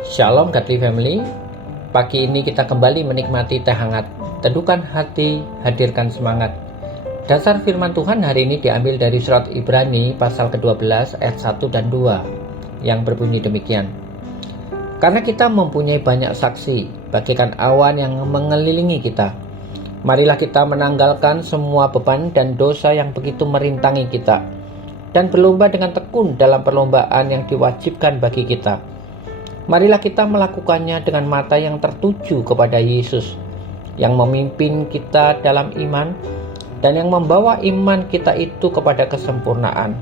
Shalom Godly Family. Pagi ini kita kembali menikmati teh hangat. Teduhkan hati, hadirkan semangat. Dasar firman Tuhan hari ini diambil dari surat Ibrani pasal ke-12 ayat 1 dan 2 yang berbunyi demikian. Karena kita mempunyai banyak saksi, bagaikan awan yang mengelilingi kita. Marilah kita menanggalkan semua beban dan dosa yang begitu merintangi kita, dan berlomba dengan tekun dalam perlombaan yang diwajibkan bagi kita. Marilah kita melakukannya dengan mata yang tertuju kepada Yesus, yang memimpin kita dalam iman, dan yang membawa iman kita itu kepada kesempurnaan,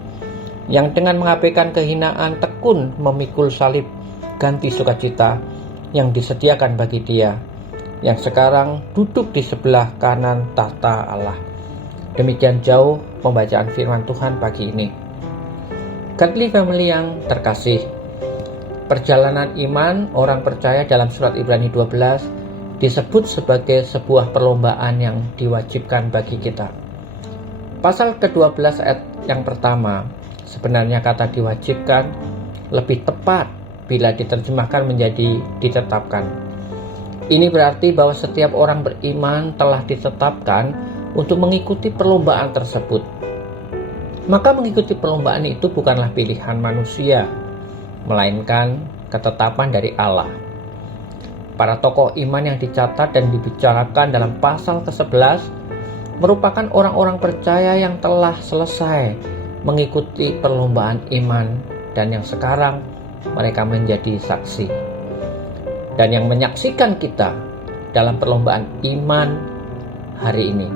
yang dengan mengabaikan kehinaan tekun memikul salib, ganti sukacita yang disediakan bagi Dia, yang sekarang duduk di sebelah kanan tahta Allah. Demikian jauh pembacaan firman Tuhan pagi ini. Godly Family yang terkasih, perjalanan iman orang percaya dalam surat Ibrani 12 disebut sebagai sebuah perlombaan yang diwajibkan bagi kita. Pasal ke-12 ayat yang pertama, sebenarnya kata diwajibkan lebih tepat bila diterjemahkan menjadi ditetapkan. Ini berarti bahwa setiap orang beriman telah ditetapkan untuk mengikuti perlombaan tersebut. Maka mengikuti perlombaan itu bukanlah pilihan manusia, melainkan ketetapan dari Allah. Para tokoh iman yang dicatat dan dibicarakan dalam pasal ke-11 merupakan orang-orang percaya yang telah selesai mengikuti perlombaan iman, dan yang sekarang mereka menjadi saksi dan yang menyaksikan kita dalam perlombaan iman hari ini.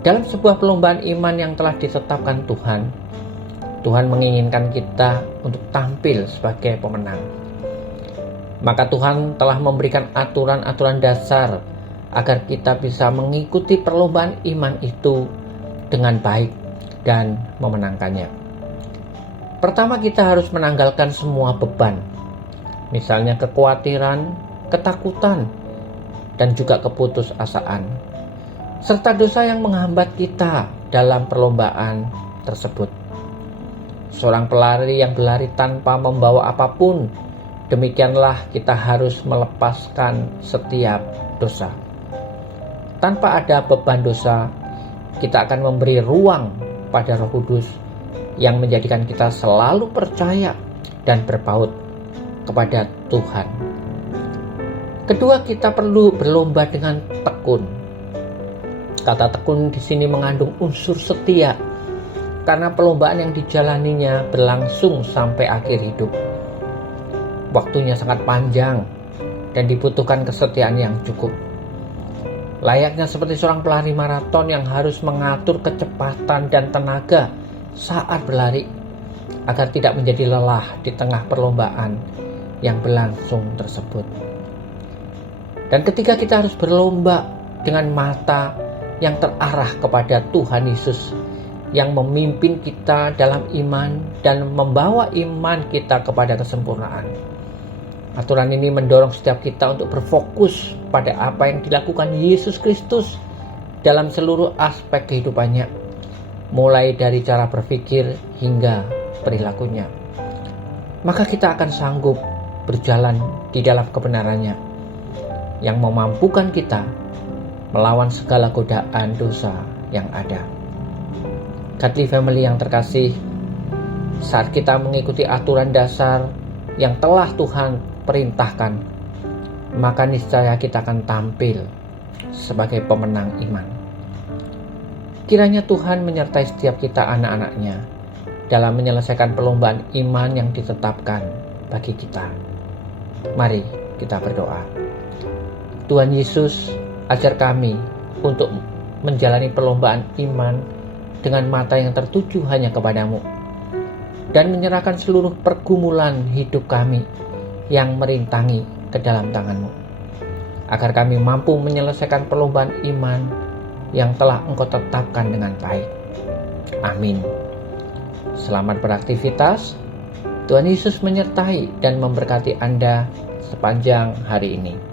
Dalam sebuah perlombaan iman yang telah ditetapkan Tuhan menginginkan kita untuk tampil sebagai pemenang. Maka Tuhan telah memberikan aturan-aturan dasar agar kita bisa mengikuti perlombaan iman itu dengan baik dan memenangkannya. Pertama, kita harus menanggalkan semua beban, misalnya kekhawatiran, ketakutan, dan juga keputusasaan, serta dosa yang menghambat kita dalam perlombaan tersebut. Seorang pelari yang berlari tanpa membawa apapun, demikianlah kita harus melepaskan setiap dosa. Tanpa ada beban dosa, kita akan memberi ruang pada Roh Kudus yang menjadikan kita selalu percaya dan berpaut kepada Tuhan. Kedua, kita perlu berlomba dengan tekun. Kata tekun di sini mengandung unsur setia, karena perlombaan yang dijalaninya berlangsung sampai akhir hidup. Waktunya sangat panjang dan dibutuhkan kesetiaan yang cukup. Layaknya seperti seorang pelari maraton yang harus mengatur kecepatan dan tenaga saat berlari agar tidak menjadi lelah di tengah perlombaan yang berlangsung tersebut. Dan ketika kita harus berlomba dengan mata yang terarah kepada Tuhan Yesus yang memimpin kita dalam iman dan membawa iman kita kepada kesempurnaan. Aturan ini mendorong setiap kita untuk berfokus pada apa yang dilakukan Yesus Kristus dalam seluruh aspek kehidupannya, mulai dari cara berpikir hingga perilakunya. Maka kita akan sanggup berjalan di dalam kebenarannya yang memampukan kita melawan segala godaan dosa yang ada. Godly Family yang terkasih, saat kita mengikuti aturan dasar yang telah Tuhan perintahkan, maka niscaya kita akan tampil sebagai pemenang iman. Kiranya Tuhan menyertai setiap kita anak-anaknya dalam menyelesaikan perlombaan iman yang ditetapkan bagi kita. Mari kita berdoa. Tuhan Yesus, ajar kami untuk menjalani perlombaan iman dengan mata yang tertuju hanya kepadamu, dan menyerahkan seluruh pergumulan hidup kami yang merintangi ke dalam tangan-Mu, agar kami mampu menyelesaikan perlombaan iman yang telah Engkau tetapkan dengan baik. Amin. Selamat beraktivitas. Tuhan Yesus menyertai dan memberkati Anda sepanjang hari ini.